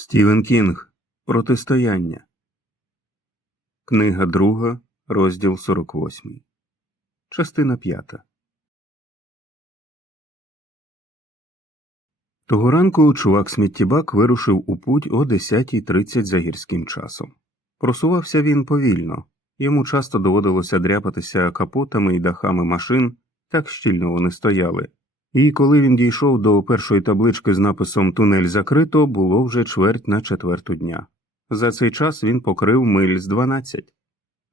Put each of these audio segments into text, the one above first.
Стівен Кінг Протистояння. Книга друга, розділ 48. Частина п'ята. Того ранку чувак сміттєбак вирушив у путь о 10.30 за гірським часом. Просувався він повільно, йому часто доводилося дряпатися капотами і дахами машин, так щільно вони стояли. І коли він дійшов до першої таблички з написом Тунель закрито, було вже чверть на четверту дня. За цей час він покрив миль з 12.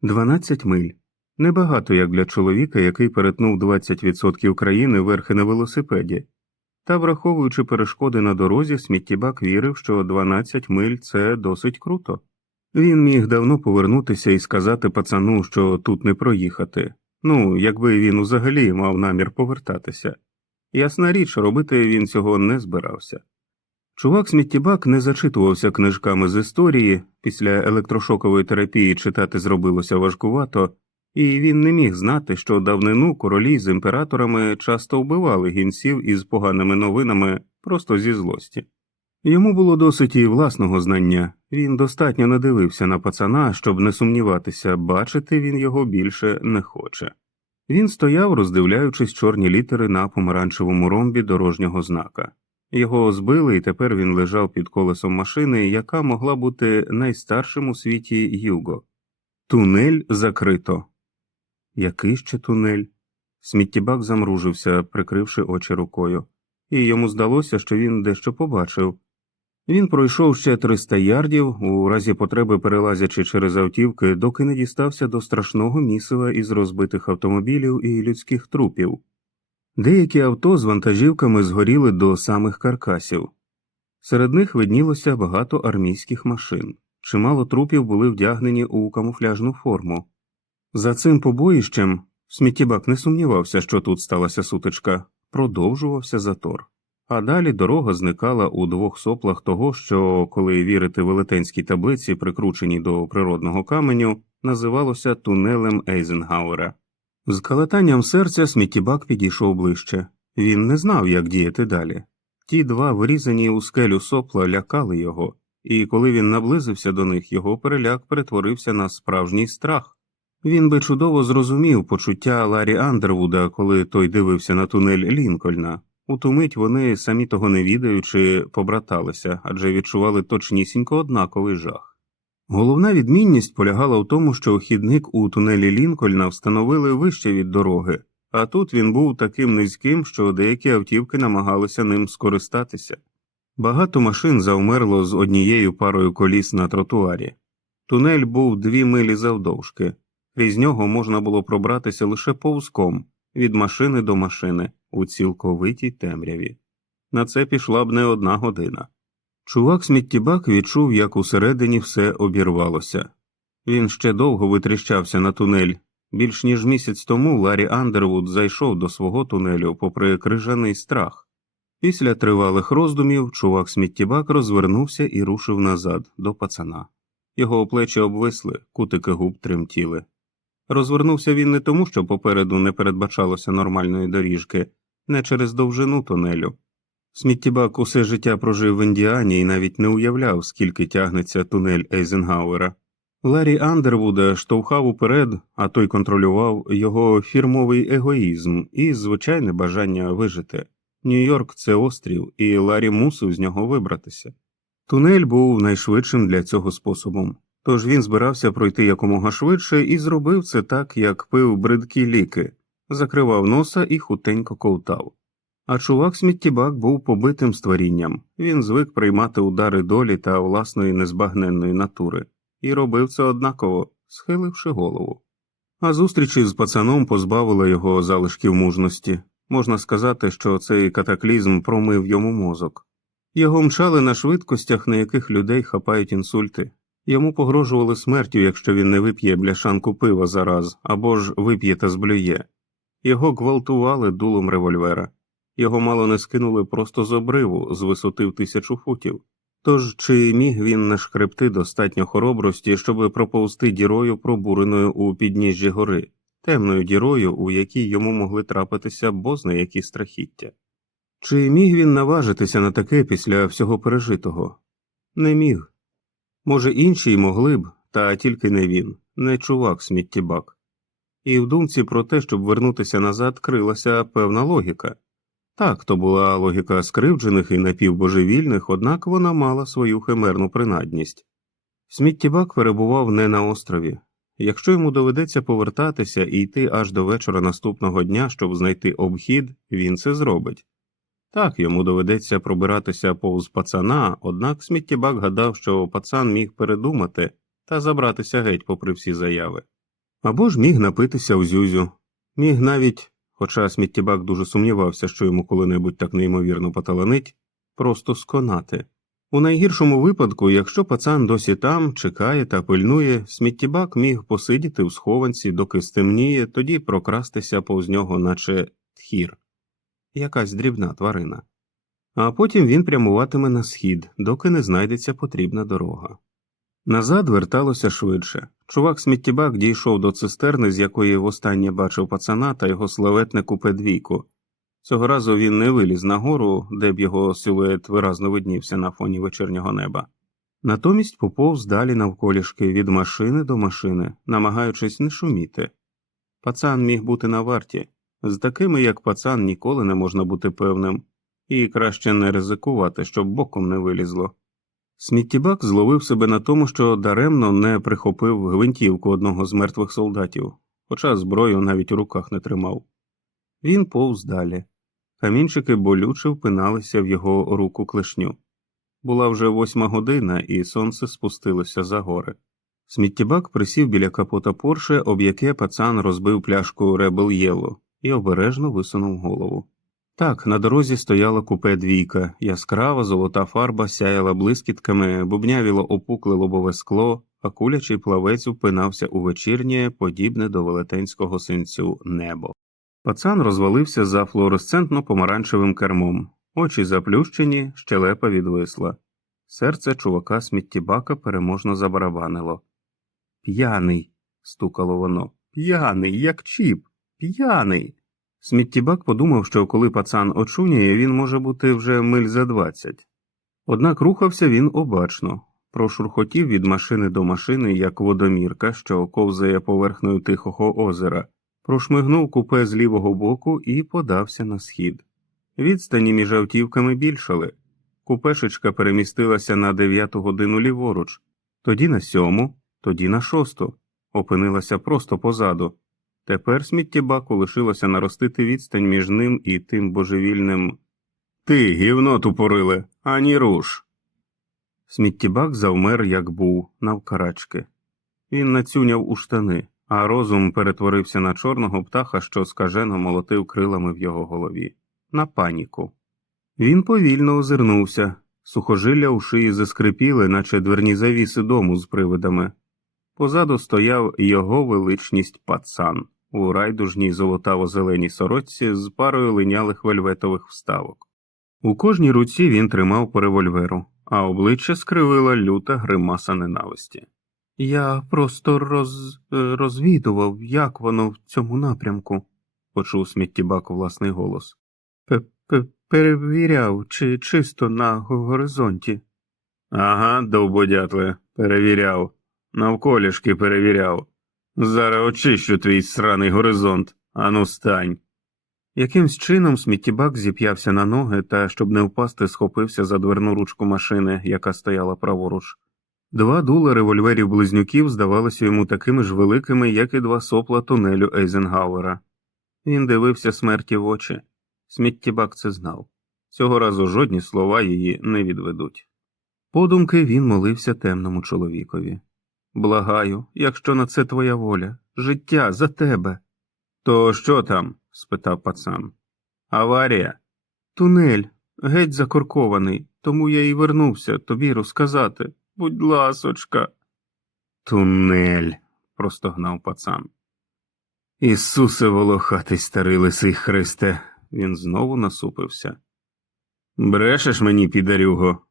12 миль. Небагато як для чоловіка, який перетнув 20% країни верхи на велосипеді. Та, враховуючи перешкоди на дорозі, сміттєбак вірив, що 12 миль це досить круто. Він міг давно повернутися і сказати пацану, що тут не проїхати. Ну, якби він взагалі мав намір повертатися. Ясна річ, робити він цього не збирався. Чувак сміттєбак не зачитувався книжками з історії, після електрошокової терапії читати зробилося важкувато, і він не міг знати, що давнину королі з імператорами часто вбивали гінців із поганими новинами просто зі злості. Йому було досить і власного знання, він достатньо надивився на пацана, щоб не сумніватися, бачити він його більше не хоче. Він стояв, роздивляючись чорні літери на помаранчевому ромбі дорожнього знака. Його збили, і тепер він лежав під колесом машини, яка могла бути найстаршим у світі Юго. Тунель закрито. Який ще тунель? Сміттєбак замружився, прикривши очі рукою, і йому здалося, що він дещо побачив. Він пройшов ще 300 ярдів, у разі потреби перелазячи через автівки, доки не дістався до страшного місива із розбитих автомобілів і людських трупів. Деякі авто з вантажівками згоріли до самих каркасів. Серед них виднілося багато армійських машин, чимало трупів були вдягнені у камуфляжну форму. За цим побоїщем сміттєбак не сумнівався, що тут сталася сутичка, продовжувався затор. А далі дорога зникала у двох соплах того, що, коли вірити велетенській таблиці, прикрученій до природного каменю, називалося тунелем Ейзенгауера. З калатанням серця сміттєбак підійшов ближче. Він не знав, як діяти далі. Ті два вирізані у скелю сопла лякали його, і коли він наблизився до них, його переляк перетворився на справжній страх. Він би чудово зрозумів почуття Ларі Андервуда, коли той дивився на тунель Лінкольна. У ту мить вони, самі того не відаючи, побраталися адже відчували точнісінько однаковий жах. Головна відмінність полягала в тому, що хідник у тунелі Лінкольна встановили вище від дороги, а тут він був таким низьким, що деякі автівки намагалися ним скористатися. Багато машин завмерло з однією парою коліс на тротуарі. Тунель був дві милі завдовжки, крізь нього можна було пробратися лише повзком від машини до машини у цілковитій темряві. На це пішла б не одна година. Чувак сміттєбак відчув, як усередині все обірвалося. Він ще довго витріщався на тунель. Більш ніж місяць тому Ларі Андервуд зайшов до свого тунелю попри крижаний страх. Після тривалих роздумів чувак сміттєбак розвернувся і рушив назад до пацана. Його плечі обвисли, кутики губ тремтіли. Розвернувся він не тому, що попереду не передбачалося нормальної доріжки, не через довжину тунелю. Сміттєбак усе життя прожив в Індіані і навіть не уявляв, скільки тягнеться тунель Ейзенгауера. Ларі Андервуда штовхав уперед, а той контролював його фірмовий егоїзм і звичайне бажання вижити. Нью-Йорк це острів, і Ларі мусив з нього вибратися. Тунель був найшвидшим для цього способом, тож він збирався пройти якомога швидше і зробив це так, як пив бридкі ліки, закривав носа і хутенько ковтав. А чувак сміттєбак був побитим створінням, він звик приймати удари долі та власної незбагненної натури, і робив це однаково, схиливши голову. А зустрічі з пацаном позбавила його залишків мужності можна сказати, що цей катаклізм промив йому мозок. Його мчали на швидкостях, на яких людей хапають інсульти, йому погрожували смертю, якщо він не вип'є бляшанку пива зараз або ж вип'є та зблює. Його гвалтували дулом револьвера. Його мало не скинули просто з обриву з висоти в тисячу футів. Тож чи міг він нашкребти достатньо хоробрості, щоб проповзти дірою, пробуреною у підніжжі гори, темною дірою, у якій йому могли трапитися бозна які страхіття? Чи міг він наважитися на таке після всього пережитого? Не міг. Може, інші й могли б, та тільки не він, не чувак сміттєбак. І в думці про те, щоб вернутися назад, крилася певна логіка. Так, то була логіка скривджених і напівбожевільних, однак вона мала свою химерну принадність. Сміттєбак перебував не на острові. Якщо йому доведеться повертатися і йти аж до вечора наступного дня, щоб знайти обхід, він це зробить. Так, йому доведеться пробиратися повз пацана, однак сміттєбак гадав, що пацан міг передумати та забратися геть попри всі заяви. Або ж міг напитися у зюзю, міг навіть, хоча сміттєбак дуже сумнівався, що йому коли-небудь так неймовірно поталанить, просто сконати. У найгіршому випадку, якщо пацан досі там, чекає та пильнує, сміттєбак міг посидіти в схованці, доки стемніє, тоді прокрастися повз нього, наче тхір, якась дрібна тварина. А потім він прямуватиме на схід, доки не знайдеться потрібна дорога. Назад верталося швидше. Чувак сміттєбак дійшов до цистерни, з якої востаннє бачив пацана та його славетне купе двійку. Цього разу він не виліз нагору, де б його силует виразно виднівся на фоні вечірнього неба. Натомість поповз далі навколішки від машини до машини, намагаючись не шуміти. Пацан міг бути на варті. З такими, як пацан, ніколи не можна бути певним, і краще не ризикувати, щоб боком не вилізло. Сміттєбак зловив себе на тому, що даремно не прихопив гвинтівку одного з мертвих солдатів, хоча зброю навіть у руках не тримав. Він повз далі. Камінчики болюче впиналися в його руку клешню. Була вже восьма година, і сонце спустилося за гори. Сміттєбак присів біля капота Порше, об яке пацан розбив пляшку Ребел Єло, і обережно висунув голову. Так, на дорозі стояла купе двійка, яскрава золота фарба сяяла блискітками, бубнявіло опукле лобове скло, а кулячий плавець впинався у вечірнє, подібне до велетенського синцю небо. Пацан розвалився за флуоресцентно помаранчевим кермом, очі заплющені, щелепа відвисла. Серце чувака сміттєбака переможно забарабанило. П'яний. стукало воно. П'яний, як чіп, п'яний. Сміттєбак подумав, що коли пацан очуняє, він може бути вже миль за двадцять. Однак рухався він обачно, прошурхотів від машини до машини, як водомірка, що ковзає поверхнею тихого озера, прошмигнув купе з лівого боку і подався на схід. Відстані між автівками більшали. Купешечка перемістилася на дев'яту годину ліворуч, тоді на сьому, тоді на шосту, опинилася просто позаду. Тепер сміттєбаку лишилося наростити відстань між ним і тим божевільним Ти, гівно тупориле, ані руш. Сміттєбак завмер, як був, навкарачки. Він нацюняв у штани, а розум перетворився на чорного птаха, що скажено молотив крилами в його голові, на паніку. Він повільно озирнувся, сухожилля у шиї заскрипіли, наче дверні завіси дому з привидами. Позаду стояв його величність пацан у райдужній золотаво-зеленій сорочці з парою линялих вельветових вставок. У кожній руці він тримав по револьверу, а обличчя скривила люта гримаса ненависті. Я просто роз... розвідував, як воно в цьому напрямку, почув сміттєбак власний голос. П-п- Перевіряв, чи чисто на горизонті. Ага, довбодятле, перевіряв. Навколішки перевіряв. Зараз очищу твій сраний горизонт. Ану стань. Якимсь чином сміттєбак зіп'явся на ноги та, щоб не впасти, схопився за дверну ручку машини, яка стояла праворуч. Два дула револьверів близнюків здавалися йому такими ж великими, як і два сопла тунелю Ейзенгауера. Він дивився смерті в очі. Сміттєбак це знав. Цього разу жодні слова її не відведуть. Подумки він молився темному чоловікові. Благаю, якщо на це твоя воля, життя за тебе. То що там? спитав пацан. Аварія. Тунель, геть закоркований, тому я й вернувся тобі розказати. Будь ласочка. Тунель, простогнав пацан. Ісусе волохатий старий лисий Христе, він знову насупився. Брешеш мені, підарюго?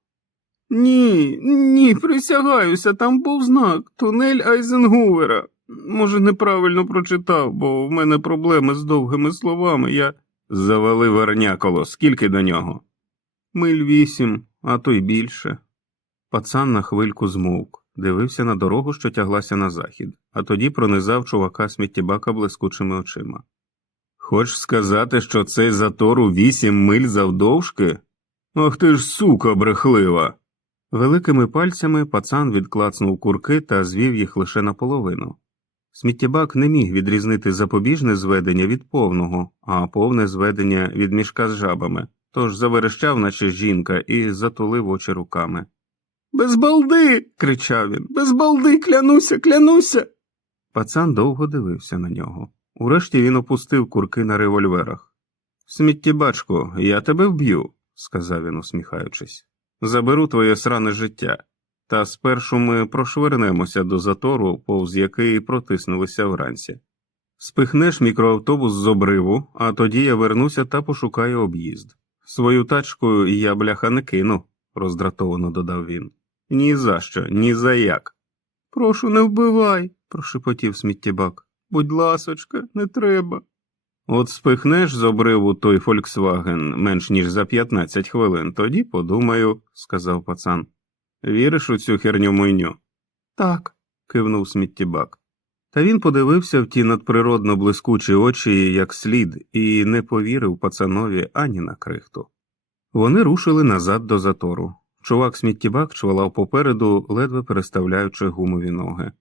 Ні, ні, присягаюся, там був знак тунель Айзенгувера. Може, неправильно прочитав, бо в мене проблеми з довгими словами. Я завалив арняколо, скільки до нього? Миль вісім, а то й більше. Пацан на хвильку змовк, дивився на дорогу, що тяглася на захід, а тоді пронизав чувака сміттєбака блискучими очима. Хочеш сказати, що цей затор у вісім миль завдовжки? Ах ти ж сука брехлива. Великими пальцями пацан відклацнув курки та звів їх лише наполовину. Сміттєбак не міг відрізнити запобіжне зведення від повного, а повне зведення від мішка з жабами, тож заверещав, наче жінка, і затулив очі руками. Без балди. кричав він. Без балди, клянуся, клянуся. Пацан довго дивився на нього. Урешті він опустив курки на револьверах. Сміттєбачко, я тебе вб'ю, сказав він, усміхаючись. Заберу твоє сране життя. Та спершу ми прошвернемося до затору, повз який протиснулися вранці. Спихнеш мікроавтобус з обриву, а тоді я вернуся та пошукаю об'їзд. Свою тачку я бляха не кину, роздратовано додав він. Ні за що, ні за як. Прошу, не вбивай, прошепотів сміттєбак. Будь ласочка, не треба. От спихнеш з обриву той Фольксваген менш ніж за 15 хвилин, тоді подумаю, сказав пацан. Віриш у цю херню мойню? Так, кивнув сміттєбак. Та він подивився в ті надприродно блискучі очі як слід і не повірив пацанові ані на крихту. Вони рушили назад до затору. Чувак сміттєбак чвалав попереду, ледве переставляючи гумові ноги.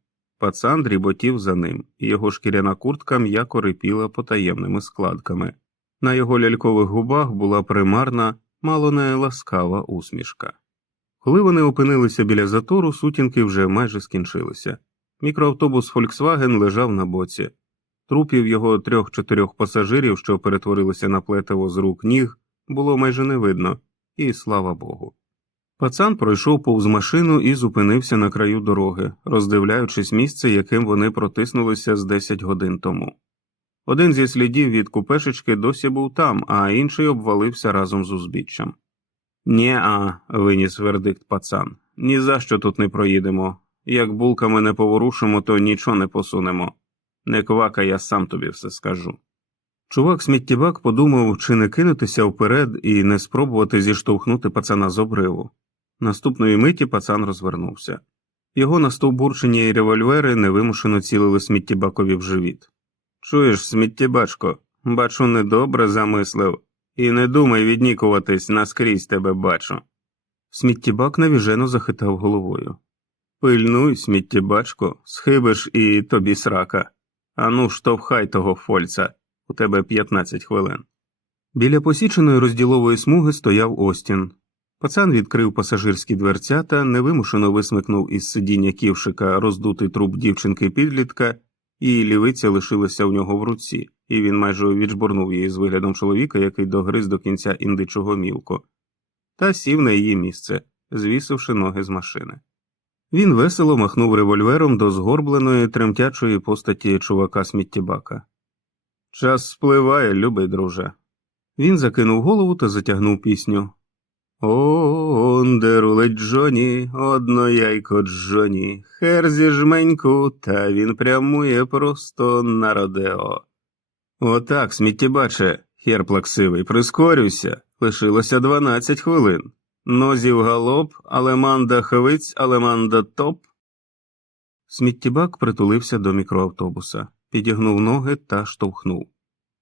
Пацан дріботів за ним, і його шкіряна куртка м'яко рипіла потаємними складками. На його лялькових губах була примарна, мало не ласкава усмішка. Коли вони опинилися біля затору, сутінки вже майже скінчилися. Мікроавтобус Volkswagen лежав на боці. Трупів його трьох-чотирьох пасажирів, що перетворилися на плетиво з рук ніг, було майже не видно, і слава Богу. Пацан пройшов повз машину і зупинився на краю дороги, роздивляючись місце, яким вони протиснулися з 10 годин тому. Один зі слідів від купешечки досі був там, а інший обвалився разом з узбіччям. Нє а, виніс вердикт пацан. Ні за що тут не проїдемо. Як булками не поворушимо, то нічого не посунемо. Не квака, я сам тобі все скажу. Чувак сміттєбак подумав, чи не кинутися вперед і не спробувати зіштовхнути пацана з обриву. Наступної миті пацан розвернувся. Його настовбурчені револьвери невимушено цілили сміттєбакові в живіт. Чуєш, сміттєбачко, бачу, недобре замислив, і не думай віднікуватись, наскрізь тебе бачу. Сміттєбак навіжено захитав головою. Пильнуй, сміттєбачко, схибиш і тобі срака. Ану, штовхай того фольца, у тебе 15 хвилин. Біля посіченої розділової смуги стояв Остін. Пацан відкрив пасажирські дверця та невимушено висмикнув із сидіння ківшика роздутий труп дівчинки підлітка, і лівиця лишилася в нього в руці, і він майже віджбурнув її з виглядом чоловіка, який догриз до кінця індичого мілку, та сів на її місце, звісивши ноги з машини. Він весело махнув револьвером до згорбленої, тремтячої постаті чувака сміттєбака. Час спливає, любий друже. Він закинув голову та затягнув пісню. Онде рулить Джоні, одно яйко Джоні, херзі жменьку, та він прямує просто на родео. Отак, сміттєбаче, хер плаксивий, прискорюйся, лишилося дванадцять хвилин. Нозів галоп, алеманда хвиць, алеманда топ. Сміттєбак притулився до мікроавтобуса, підігнув ноги та штовхнув.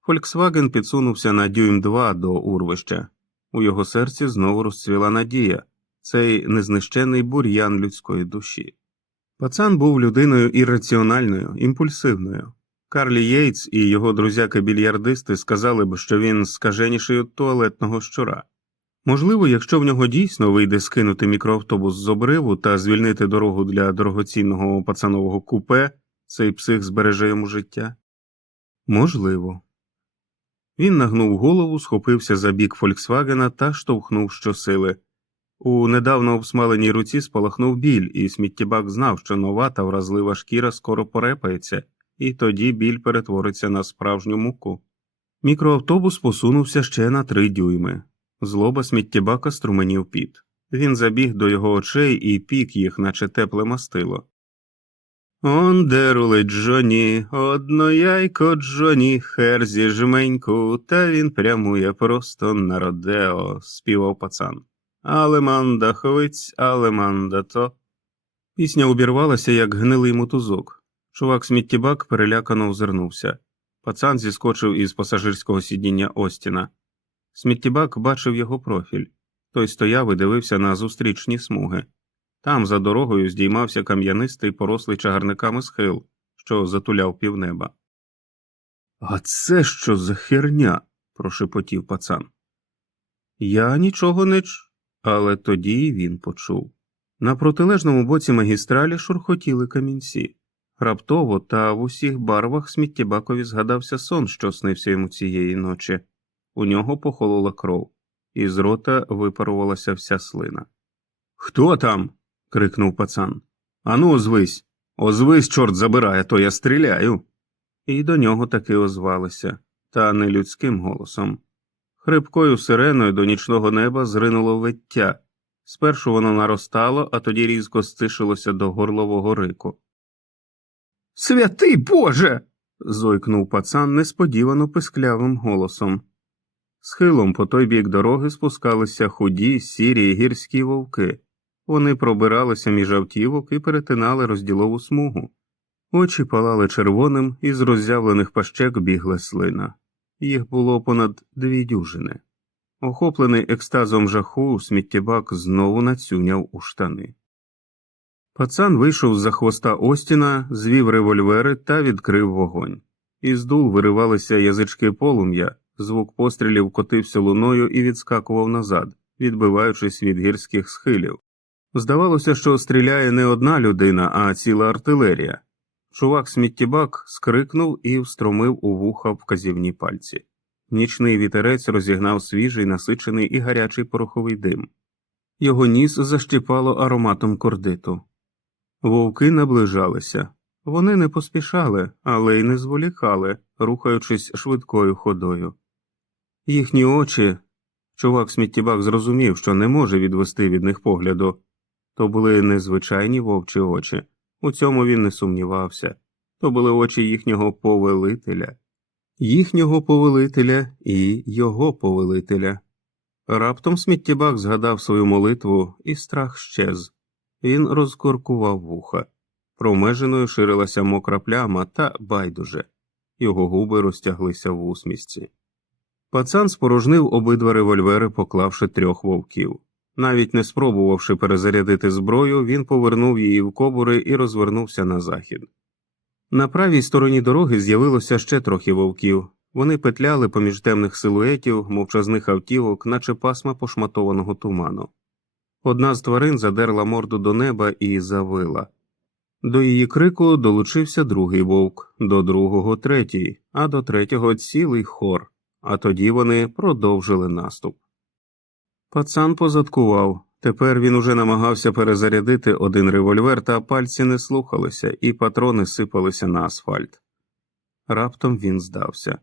Фольксваген підсунувся на дюйм два до урвища. У його серці знову розцвіла надія, цей незнищений бур'ян людської душі. Пацан був людиною ірраціональною, імпульсивною. Карлі Єйтс і його друзяки-більярдисти сказали б, що він скаженіший від туалетного щура. Можливо, якщо в нього дійсно вийде скинути мікроавтобус з обриву та звільнити дорогу для дорогоцінного пацанового купе, цей псих збереже йому життя? Можливо. Він нагнув голову, схопився за бік Фольксвагена та штовхнув щосили. У недавно обсмаленій руці спалахнув біль, і сміттєбак знав, що нова та вразлива шкіра скоро порепається, і тоді біль перетвориться на справжню муку. Мікроавтобус посунувся ще на три дюйми. Злоба сміттєбака струменів піт. Він забіг до його очей і пік їх, наче тепле мастило. Он де рулить Джоні, одно яйко Джоні, херзі жменьку, та він прямує просто на родео, співав пацан. Алеманда хвиць, алеманда то. Пісня обірвалася, як гнилий мотузок. Чувак сміттєбак перелякано озирнувся. Пацан зіскочив із пасажирського сидіння Остіна. Сміттєбак бачив його профіль. Той стояв і дивився на зустрічні смуги. Там за дорогою здіймався кам'янистий порослий чагарниками схил, що затуляв півнеба. А це що за херня? прошепотів пацан. Я нічого не ч. Але тоді він почув. На протилежному боці магістралі шурхотіли камінці. Раптово та в усіх барвах сміттєбакові згадався сон, що снився йому цієї ночі. У нього похолола кров, і з рота випарувалася вся слина. Хто там? Крикнув пацан. Ану, озвись. Озвись, чорт забирає, то я стріляю. І до нього таки озвалися, та не людським голосом. Хрипкою сиреною до нічного неба зринуло виття. Спершу воно наростало, а тоді різко стишилося до горлового рику. Святий Боже. зойкнув пацан несподівано писклявим голосом. Схилом по той бік дороги спускалися худі, сірі гірські вовки. Вони пробиралися між автівок і перетинали розділову смугу. Очі палали червоним, і з роззявлених пащек бігла слина. Їх було понад дві дюжини. Охоплений екстазом жаху, сміттєбак знову нацюняв у штани. Пацан вийшов з за хвоста Остіна, звів револьвери та відкрив вогонь. Із дул виривалися язички полум'я, звук пострілів котився луною і відскакував назад, відбиваючись від гірських схилів. Здавалося, що стріляє не одна людина, а ціла артилерія. Чувак сміттєбак скрикнув і встромив у вуха вказівні пальці. Нічний вітерець розігнав свіжий, насичений і гарячий пороховий дим. Його ніс защіпало ароматом кордиту. Вовки наближалися. Вони не поспішали, але й не зволікали, рухаючись швидкою ходою. Їхні очі. Чувак сміттєбак зрозумів, що не може відвести від них погляду. То були незвичайні вовчі очі. У цьому він не сумнівався. То були очі їхнього повелителя, їхнього повелителя і його повелителя. Раптом сміттєбак згадав свою молитву, і страх щез. Він розкоркував вуха. Промеженою ширилася мокра пляма та байдуже. Його губи розтяглися в усмісці. Пацан спорожнив обидва револьвери, поклавши трьох вовків. Навіть не спробувавши перезарядити зброю, він повернув її в кобури і розвернувся на захід. На правій стороні дороги з'явилося ще трохи вовків. Вони петляли поміж темних силуетів, мовчазних автівок, наче пасма пошматованого туману. Одна з тварин задерла морду до неба і завила. До її крику долучився другий вовк, до другого третій, а до третього цілий хор, а тоді вони продовжили наступ. Пацан позадкував. Тепер він уже намагався перезарядити один револьвер, та пальці не слухалися, і патрони сипалися на асфальт. Раптом він здався.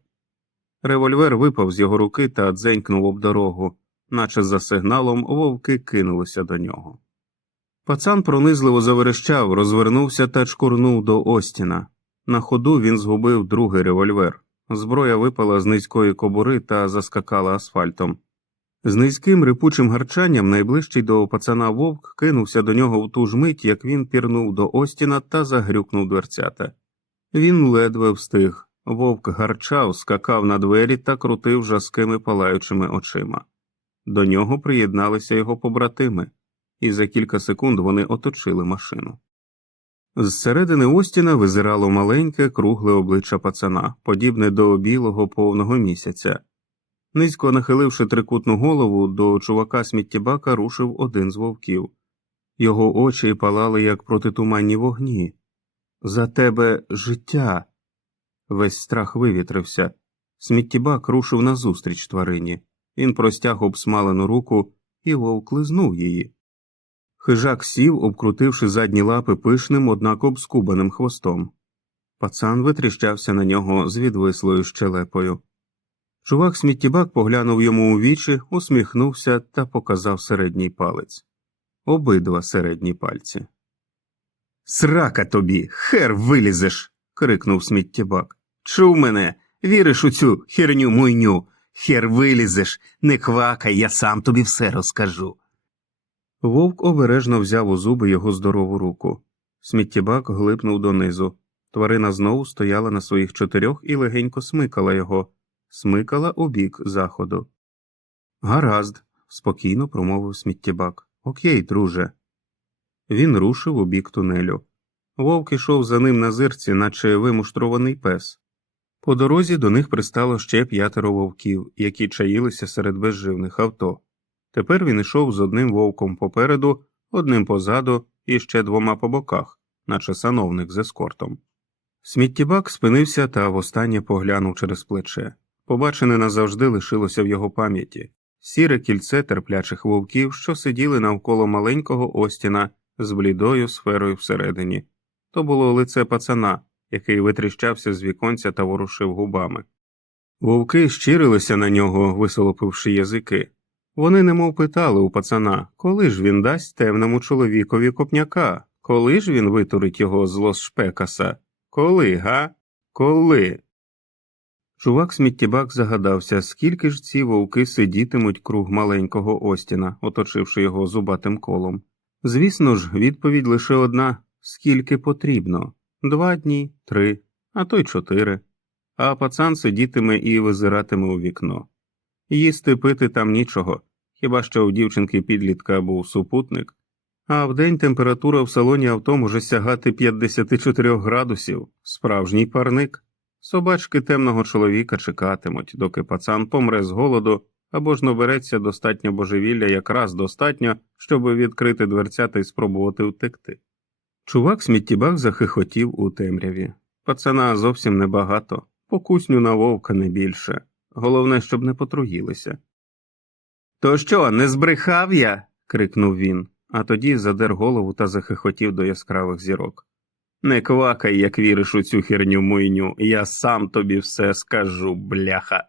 Револьвер випав з його руки та дзенькнув об дорогу, наче за сигналом вовки кинулися до нього. Пацан пронизливо заверещав, розвернувся та чкурнув до Остіна. На ходу він згубив другий револьвер. Зброя випала з низької кобури та заскакала асфальтом. З низьким рипучим гарчанням найближчий до пацана вовк кинувся до нього в ту ж мить, як він пірнув до Остіна та загрюкнув дверцята. Він ледве встиг. Вовк гарчав, скакав на двері та крутив жаскими палаючими очима. До нього приєдналися його побратими, і за кілька секунд вони оточили машину. Зсередини Остіна визирало маленьке, кругле обличчя пацана, подібне до білого повного місяця. Низько нахиливши трикутну голову, до чувака сміттєбака рушив один з вовків. Його очі палали, як протитуманні вогні. За тебе життя. Весь страх вивітрився. Сміттєбак рушив назустріч тварині. Він простяг обсмалену руку і вовк лизнув її. Хижак сів, обкрутивши задні лапи пишним, однак обскубаним хвостом. Пацан витріщався на нього з відвислою щелепою. Чувак сміттєбак поглянув йому у вічі, усміхнувся та показав середній палець. Обидва середні пальці. Срака тобі, хер вилізеш. крикнув сміттєбак. Чув мене, віриш у цю херню муйню. Хер вилізеш, не квакай, я сам тобі все розкажу. Вовк обережно взяв у зуби його здорову руку. Сміттєбак глипнув донизу. Тварина знову стояла на своїх чотирьох і легенько смикала його, смикала у бік заходу. Гаразд, спокійно промовив сміттєбак. Окей, друже. Він рушив у бік тунелю. Вовк ішов за ним на зирці, наче вимуштрований пес. По дорозі до них пристало ще п'ятеро вовків, які чаїлися серед безживних авто. Тепер він ішов з одним вовком попереду, одним позаду і ще двома по боках, наче сановник з ескортом. Сміттєбак спинився та востаннє поглянув через плече. Побачене назавжди лишилося в його пам'яті сіре кільце терплячих вовків, що сиділи навколо маленького Остіна з блідою сферою всередині. То було лице пацана, який витріщався з віконця та ворушив губами. Вовки щирилися на нього, висолопивши язики. Вони немов питали у пацана, коли ж він дасть темному чоловікові копняка, коли ж він витурить його з лос-шпекаса? Коли, га? Коли? Чувак сміттєбак загадався, скільки ж ці вовки сидітимуть круг маленького Остіна, оточивши його зубатим колом. Звісно ж, відповідь лише одна скільки потрібно два дні, три, а то й чотири. А пацан сидітиме і визиратиме у вікно. Їсти пити там нічого, хіба що у дівчинки підлітка був супутник, а вдень температура в салоні авто може сягати 54 градусів, справжній парник. Собачки темного чоловіка чекатимуть, доки пацан помре з голоду або ж набереться достатньо божевілля якраз достатньо, щоб відкрити дверцята і спробувати втекти. Чувак сміттєбак захихотів у темряві. Пацана зовсім небагато, покусню на вовка не більше. Головне, щоб не потруїлися. То що, не збрехав я? крикнув він, а тоді задер голову та захихотів до яскравих зірок. Не квакай, як віриш у цю херню муйню, я сам тобі все скажу, бляха.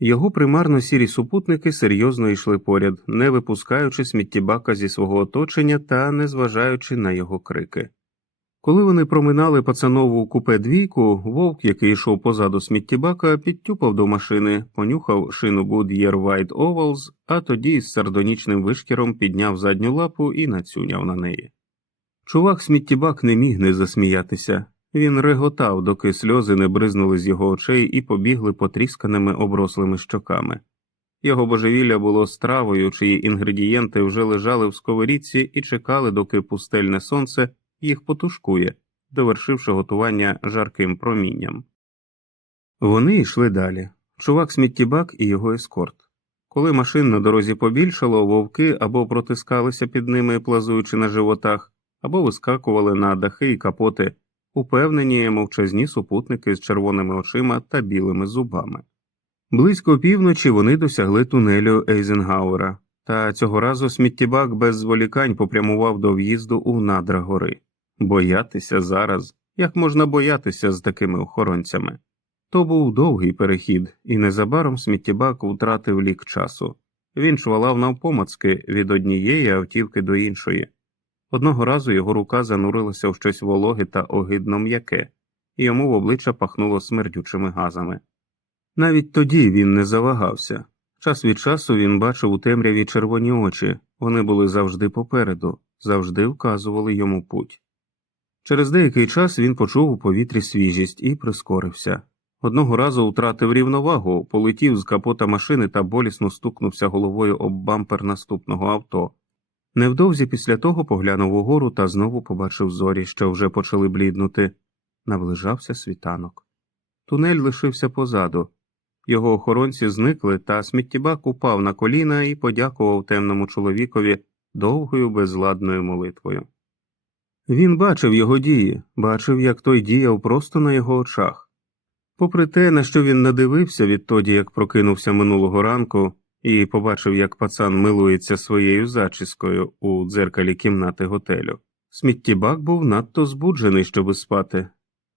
Його примарно сірі супутники серйозно йшли поряд, не випускаючи сміттєбака зі свого оточення та не зважаючи на його крики. Коли вони проминали пацанову купе двійку, вовк, який йшов позаду сміттєбака, підтюпав до машини, понюхав шину Goodyear White Ovals, а тоді з сардонічним вишкіром підняв задню лапу і нацюняв на неї. Чувак сміттєбак не міг не засміятися. Він реготав, доки сльози не бризнули з його очей і побігли потрісканими оброслими щоками. Його божевілля було стравою, чиї інгредієнти вже лежали в сковорідці і чекали, доки пустельне сонце їх потушкує, довершивши готування жарким промінням. Вони йшли далі чувак сміттєбак і його ескорт. Коли машин на дорозі побільшало, вовки або протискалися під ними, плазуючи на животах, або вискакували на дахи і капоти, упевнені мовчазні супутники з червоними очима та білими зубами. Близько півночі вони досягли тунелю Ейзенгауера, та цього разу сміттєбак без зволікань попрямував до в'їзду у надра гори. Боятися зараз, як можна боятися з такими охоронцями. То був довгий перехід, і незабаром сміттєбак втратив лік часу. Він швалав навпомацки від однієї автівки до іншої. Одного разу його рука занурилася в щось вологе та огидно м'яке, і йому в обличчя пахнуло смердючими газами. Навіть тоді він не завагався. Час від часу він бачив у темряві червоні очі, вони були завжди попереду, завжди вказували йому путь. Через деякий час він почув у повітрі свіжість і прискорився. Одного разу втратив рівновагу, полетів з капота машини та болісно стукнувся головою об бампер наступного авто. Невдовзі після того поглянув угору та знову побачив зорі, що вже почали бліднути. Наближався світанок. Тунель лишився позаду. Його охоронці зникли, та сміттєбак упав на коліна і подякував темному чоловікові довгою безладною молитвою. Він бачив його дії, бачив, як той діяв просто на його очах. Попри те, на що він надивився відтоді, як прокинувся минулого ранку, і побачив, як пацан милується своєю зачіскою у дзеркалі кімнати готелю. Сміттєбак був надто збуджений, щоби спати.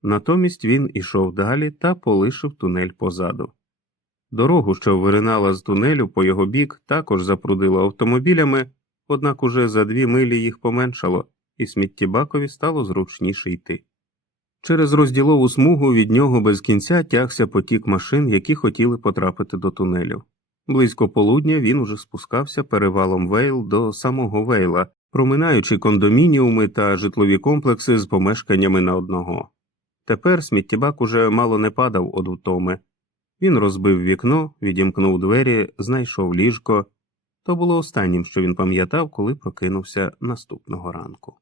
Натомість він ішов далі та полишив тунель позаду. Дорогу, що виринала з тунелю по його бік, також запрудило автомобілями, однак уже за дві милі їх поменшало, і сміттєбакові стало зручніше йти. Через розділову смугу від нього без кінця тягся потік машин, які хотіли потрапити до тунелю. Близько полудня він уже спускався перевалом Вейл до самого Вейла, проминаючи кондомініуми та житлові комплекси з помешканнями на одного. Тепер сміттєбак уже мало не падав од утоми. Він розбив вікно, відімкнув двері, знайшов ліжко. То було останнім, що він пам'ятав, коли прокинувся наступного ранку.